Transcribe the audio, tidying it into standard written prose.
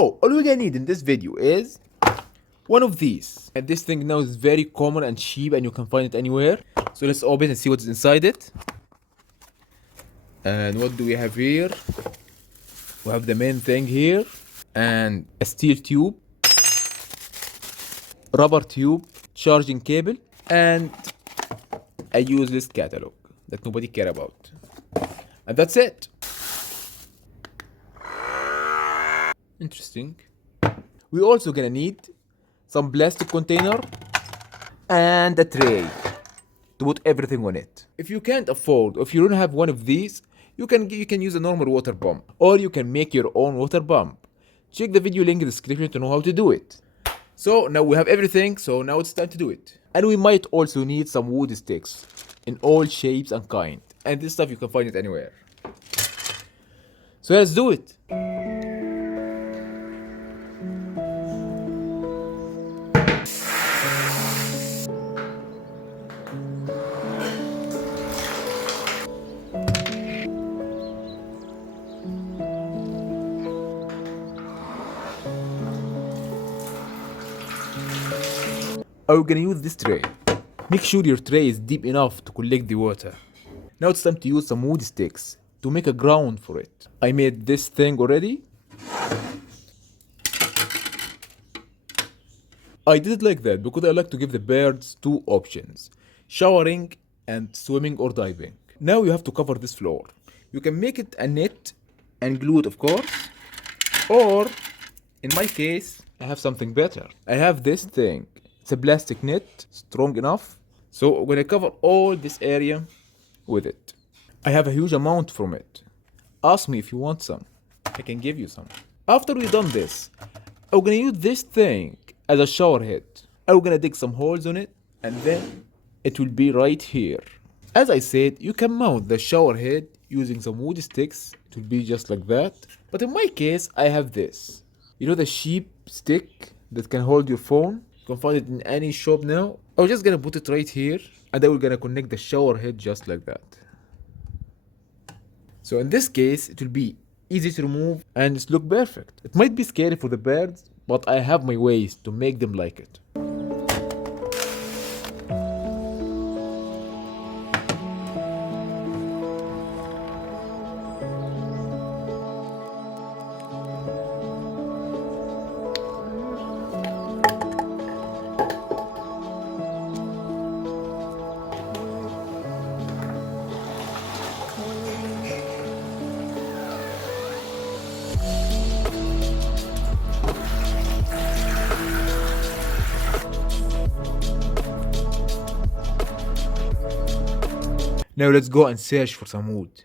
So all we're gonna need in this video is one of these. And this thing now is very common and cheap and you can find it anywhere. So let's open and see what's inside it. And what do we have here? We have the main thing here and a steel tube, rubber tube, charging cable, and a useless catalog that nobody care about. And that's it. Interesting. We're also gonna need some plastic container and a tray to put everything on it. If you can't afford, or if you don't have one of these, you can use a normal water pump, or you can make your own water pump. Check the video link in the description to know how to do it. So now we have everything, so now it's time to do it. And we might also need some wood sticks in all shapes and kind. And this stuff you can find it anywhere. So let's do it. We're gonna use this tray. Make sure your tray is deep enough to collect the water. Now it's time to use some wood sticks to make a ground for it. I made this thing already. I did it like that because I like to give the birds two options: showering and swimming or diving. Now you have to cover this floor. You can make it a net and glue it, of course, or in my case I have something better. I have this thing. It's a plastic net, strong enough. So I'm gonna cover all this area with it. I have a huge amount from it. Ask me if you want some. I can give you some. After we've done this, I'm gonna use this thing as a shower head. I'm gonna dig some holes on it and then it will be right here. As I said, you can mount the shower head using some wood sticks. It will be just like that. But in my case, I have this. You know the sheep stick that can hold your phone? You can find it in any shop now. I'm just gonna put it right here and then we're gonna connect the shower head just like that. So in this case, it will be easy to remove and it's look perfect. It might be scary for the birds, but I have my ways to make them like it. Now let's go and search for some wood.